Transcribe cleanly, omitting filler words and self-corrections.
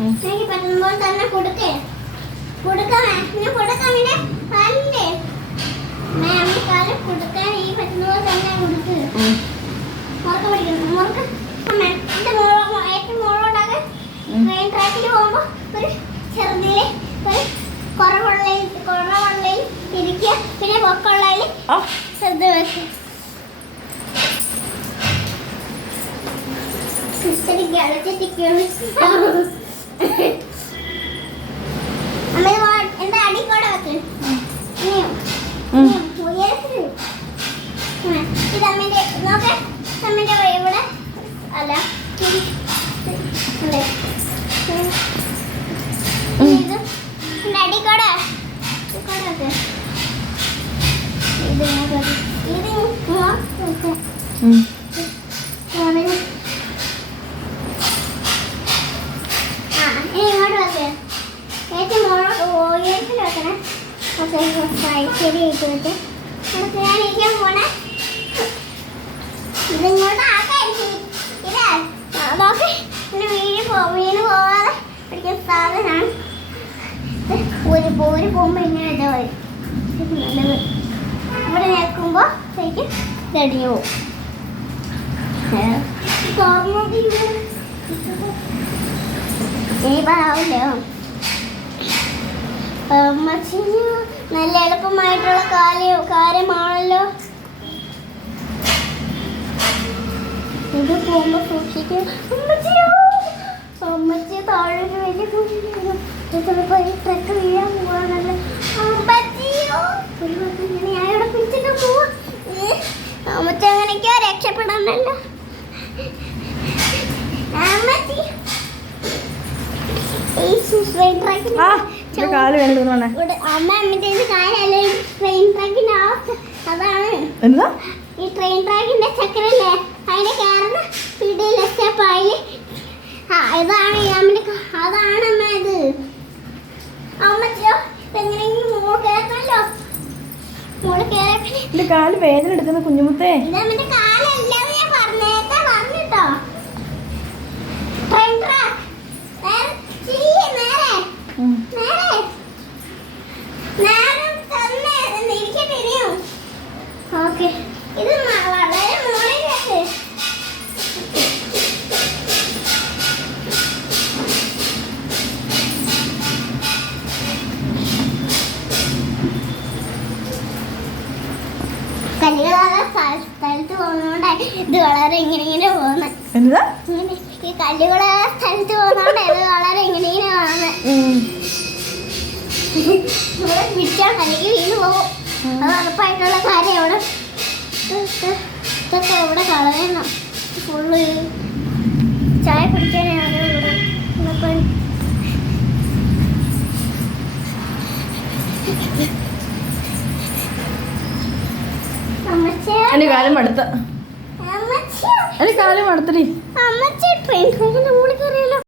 എനിക്ക് പറ്റുമ്പോൾ തന്നെ കൊടുക്കേ കൊടുക്കാമേ പിന്നെ കൊടുക്കാം പിന്നെ കാലിൻ്റെ അമ്മ കാല് കൊടുക്കാൻ ഈ പറ്റുമ്പോൾ തന്നെ കൊടുക്ക് മുറക്ക പഠിക്കണം മുറക്ക അമ്മ എൻ്റെ ഏറ്റവും മോളോട്ടൊക്കെ ട്രെയിൻ ട്രാക്കിൽ പോകുമ്പോൾ ഒരു ചെറുതിൽ ഒരു കുറവുള്ളതിൽ ഇരിക്കുക പിന്നെ പൊക്കമുള്ളതിൽ ശ്രദ്ധ വെക്കുക എന്താ അടിക്കോടെ വെക്ക് ഇത് അമ്മേന്റെ നോക്കെ അമ്മേന്റെ ഇവിടെ അല്ല ഇത് അടിക്കോടെ വെക്ക് ഇത് ഇങ്ങോട്ട് വെക്ക് ഏറ്റവും ഓയിലത്തിൽ വെക്കണേ ശരിയായിട്ട് വെച്ച് നമുക്ക് ഞാൻ ഇരിക്കാൻ പോണേ ഇതിങ്ങോട്ട് ആക്കായിരിക്കും ഇല്ലേ നോക്കെ പിന്നെ വീണ് പോവാതെ പിടിക്കുന്ന സാധനമാണ് ഒരു പോകുമ്പോൾ ഇങ്ങനെ ഇതാ വരും നല്ലത് ഇവിടെ നിൽക്കുമ്പോൾ ശരിക്കും ഇതടിഞ്ഞു പോകും ഇനിയിപ്പോ നല്ല എളുപ്പമായിട്ടുള്ള കാര്യമാണല്ലോ ഇത് പോകുമ്പോ സൂക്ഷിക്കും അമ്മച്ചി താഴെ വലിയ ചിലപ്പോ ഈ ട്രക്ക് വീഴാൻ പോവാണല്ലോ അമ്മച്ചിയോ ഞാൻ ഇവിടെ പിടിച്ചിട്ട് പോവാ അമ്മച്ചി അങ്ങനെയൊക്കെയോ രക്ഷപ്പെടാനല്ലോ അമ്മച്ചി എന്താ ഈ ട്രെയിൻ ട്രാക്കിന്റെ ചക്രല്ലേ അതിന്റെ കയറുന്ന പിടിയിലെ സ്റ്റെപ്പായി ഇതാണ് അതാണ് അമ്മ ഇത് അമ്മച്ചോ എങ്ങനെയെങ്കിലും മോള് കേൾക്കല്ലോ മോള് കേൾക്കണേ കാല് വേദന എടുക്കുന്ന കുഞ്ഞുമുത്തേ ഇതമ്മന്റെ കാലല്ലാതെ ഞാൻ പറഞ്ഞിട്ടോ ട്രെയിൻ ട്രാക്ക് ഓക്കെ ഇത് വളരെ മോളിലേക്ക് കല്ലുകളാണ് സ്ഥലത്ത് പോകുന്നോണ്ടായി ഇത് വളരെ ഇങ്ങനെ പോകുന്നത് എന്താ ഈ കല്ലുകളെ സ്ഥലത്ത് പോകുന്നോണ്ട് ഇത് വളരെ ഇങ്ങനെ പോകുന്നത് ഇവിടെ പിടിച്ചാൽ കല്ലിക്ക് വീണ് പോകും അത് ഉറപ്പായിട്ടുള്ള കാര്യം ഇവിടെ ഇതൊക്കെ ഇവിടെ കളയണം ഫുള്ള് ചായ പിടിക്കാനാണ് ഇവിടെ എന്റെ കാലം അടുത്ത അമ്മച്ചി എന്റെ കാലം അടുത്തടി അമ്മച്ചി ട്രെയിൻ മുകളിൽ കയറിയല്ലോ